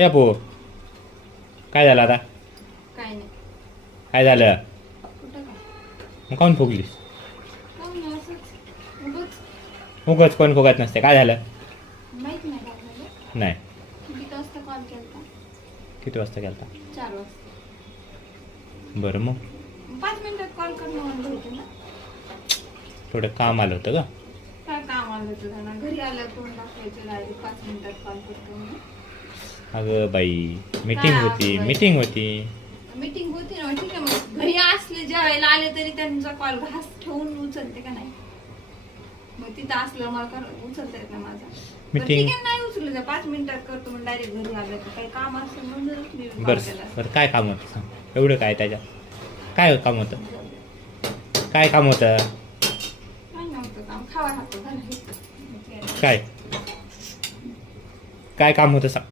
ए पो काय झालं आता? काय नाही. काय झालं? कुठं काय? मग काऊन फुगलीस? काहून असंच उगाच उगाच कोण फुगत नसते. काय झालं? माहित नाही का आपल्याला? नाही. किती वाजता कॉल केलता? किती वाजता गेलता? 4 वाजता. बरं मग 5 मिनिटात कॉल करणं बंद होतं ना. थोडं काम आलं होतं का? काय काम आलं होतं त्यांना? घरी आलं तोंड दाखवायचं डायरेक्ट 5 मिनिटात कॉल करतो म्हणून. अगं बाई मीटिंग होती. मीटिंग होती ना. ठीक आहे मग घरी असले जेवायला आले तरी त्यांचा कॉल घास ठेवून उचलते का नाही? मग तिथं असलं मला उचलता येत नाही माझा. Meeting- ठीक आहे नाही उचलू द्या 5 मिनिटात करतो म्हणून डायरेक्ट घरी आलं तर काही काम असेल म्हणूनच मी call केला. बरं काय काम होतं सांग. एवढं काय त्याच्यात? काय काम होतं? काय काम होतं? काय नव्हतं काम खावा हात घाला. काय काय काम होतं सांग.